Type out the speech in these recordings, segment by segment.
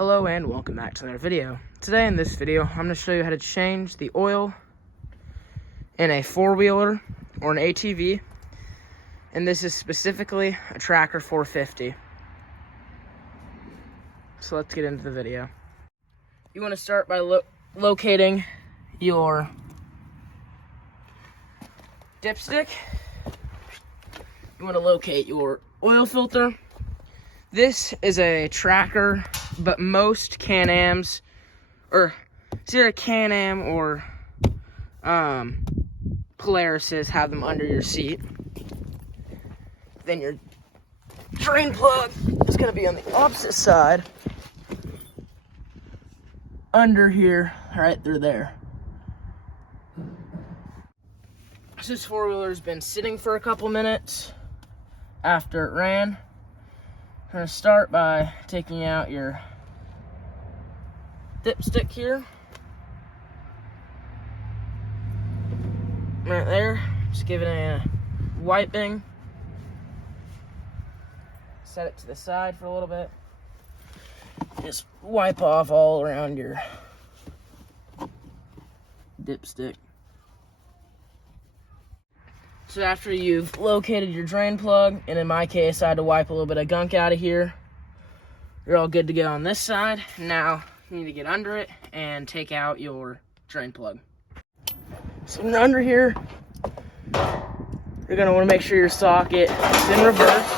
Hello and welcome back to another video. Today in this video, I'm going to show you how to change the oil in a four-wheeler or an ATV. And this is specifically a Tracker 450. So let's get into the video. You want to start by locating your dipstick. You want to locate your oil filter. This is a Tracker, but most Can-Ams, or it's either Can-Am or Polarises have them under your seat. Then your drain plug is going to be on the opposite side, under here, right through there. So this four-wheeler's been sitting for a couple minutes after it ran. I'm going to start by taking out your dipstick here. Right there. Just give it a wiping. Set it to the side for a little bit. Just wipe off all around your dipstick. So after you've located your drain plug, and in my case I had to wipe a little bit of gunk out of here, you're all good to go on this side. Now you need to get under it and take out your drain plug. So when you're under here, you're going to want to make sure your socket is in reverse.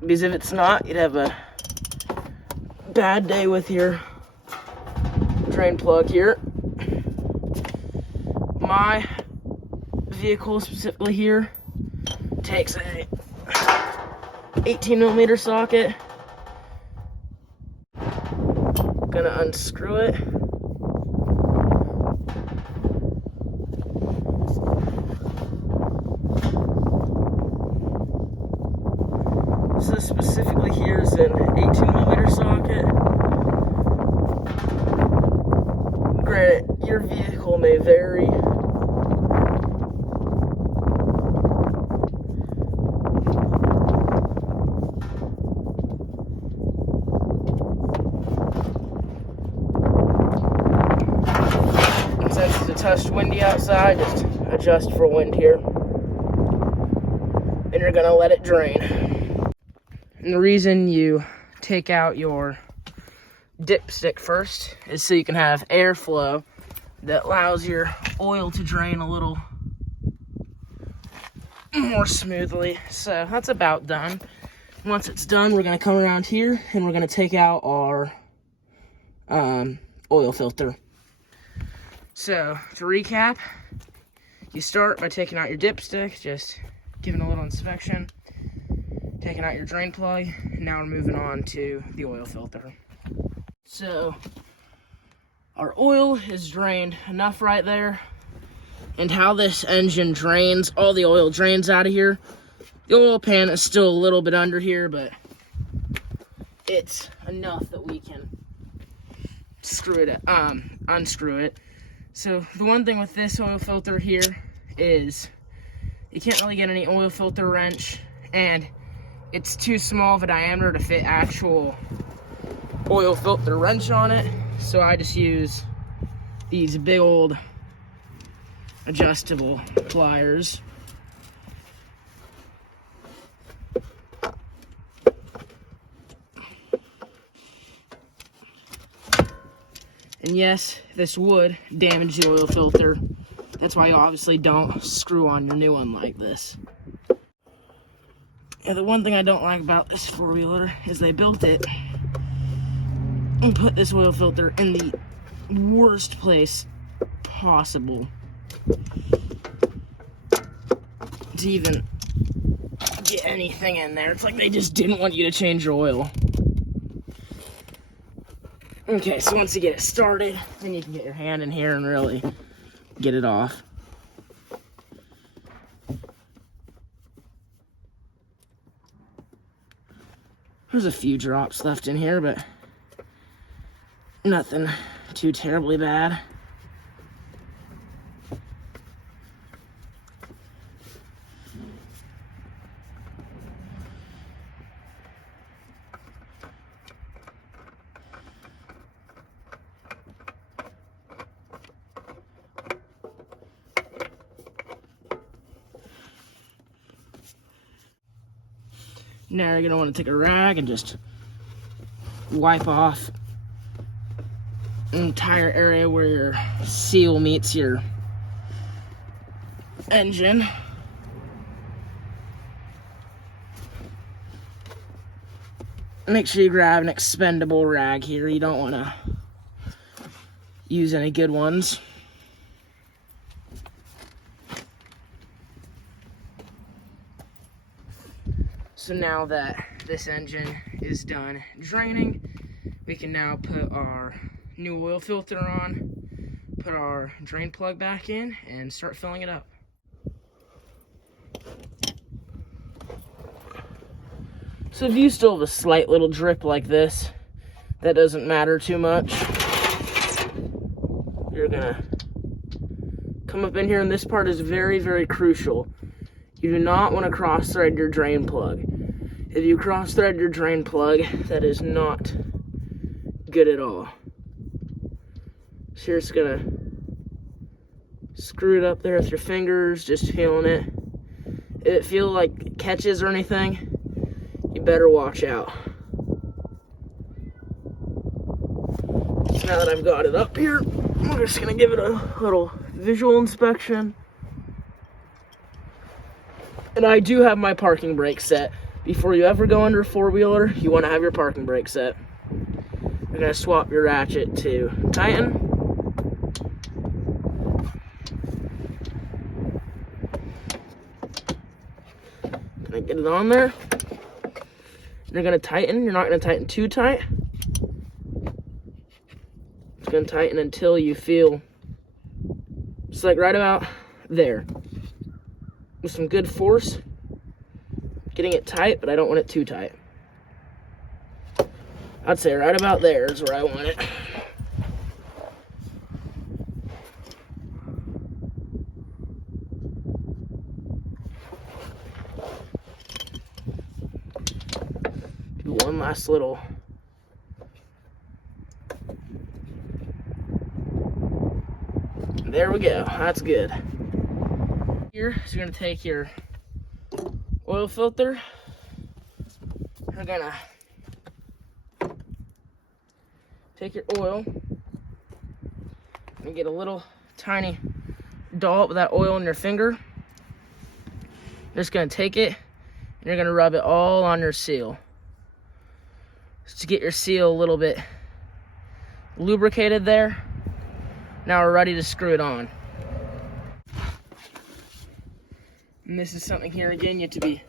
Because if it's not, you'd have a bad day with your drain plug here. My vehicle specifically here takes a 18mm socket. Gonna unscrew it. This specifically here is an 18mm socket. Granted, your vehicle may vary. Since it's a touch windy outside, just adjust for wind here. And you're gonna let it drain. And the reason you take out your dipstick first is so you can have airflow that allows your oil to drain a little more smoothly. So that's about done. Once it's done, we're gonna come around here and we're gonna take out our oil filter. So, to recap, you start by taking out your dipstick, just giving a little inspection, taking out your drain plug, and now we're moving on to the oil filter. So, our oil is drained enough right there, and how this engine drains, all the oil drains out of here. The oil pan is still a little bit under here, but it's enough that we can unscrew it. So the one thing with this oil filter here is you can't really get any oil filter wrench, and it's too small of a diameter to fit actual oil filter wrench on it. So I just use these big old adjustable pliers. And yes, this would damage the oil filter. That's why you obviously don't screw on your new one like this. Yeah, the one thing I don't like about this four-wheeler is they built it and put this oil filter in the worst place possible to even get anything in there. It's like they just didn't want you to change your oil. Okay, so once you get it started, then you can get your hand in here and really get it off. There's a few drops left in here, but nothing too terribly bad. Now you're gonna want to take a rag and just wipe off an entire area where your seal meets your engine. Make sure you grab an expendable rag here. You don't want to use any good ones. So now that this engine is done draining, we can now put our new oil filter on, put our drain plug back in, and start filling it up. So if you still have a slight little drip like this, that doesn't matter too much. You're gonna come up in here, and this part is very, very crucial. You do not want to cross thread your drain plug. If you cross thread your drain plug, that is not good at all. So you're just gonna screw it up there with your fingers, just feeling it. If it feels like it catches or anything, you better watch out. So now that I've got it up here, I'm just gonna give it a little visual inspection. And I do have my parking brake set. Before you ever go under a four-wheeler, you want to have your parking brake set. You're going to swap your ratchet to Titan. Gonna get it on there. You're going to tighten. You're not going to tighten too tight. It's going to tighten until you feel it's like right about there. With some good force. Getting it tight, but I don't want it too tight. I'd say right about there is where I want it. Do one last little. There we go. That's good. Here, so you're gonna take your oil filter. We're gonna take your oil and get a little tiny dollop of that oil in your finger. You're just gonna take it and you're gonna rub it all on your seal. Just to get your seal a little bit lubricated there. Now we're ready to screw it on. And this is something here, again, you have to be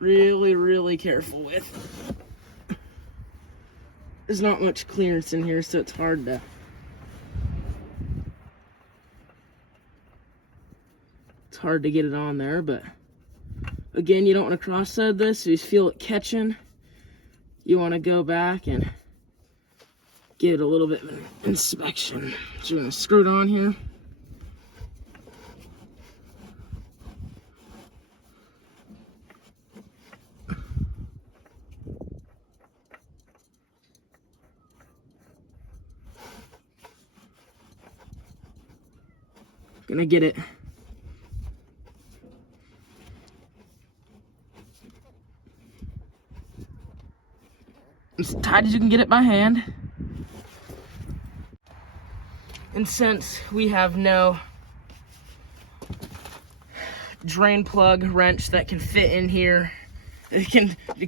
really, really careful with. There's not much clearance in here, so it's hard to... It's hard to get it on there, but... Again, you don't want to cross-thread this, so you feel it catching. You want to go back and give it a little bit of an inspection. So you're going to screw it on here. Gonna get it as tight as you can get it by hand. And since we have no drain plug wrench that can fit in here, it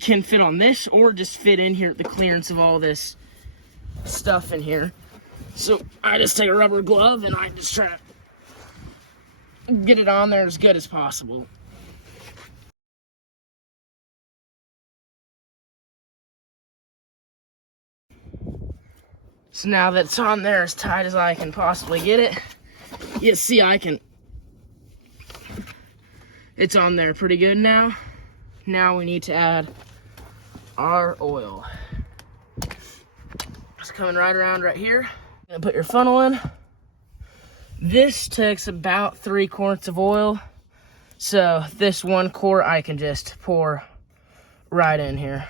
can fit on this or just fit in here at the clearance of all this stuff in here. So I just take a rubber glove and I just try to get it on there as good as possible. So now that it's on there as tight as I can possibly get it, you see it's on there pretty good now. Now we need to add our oil. It's coming right around right here. Gonna put your funnel in. This takes about 3 quarts of oil. So this 1 quart I can just pour right in here.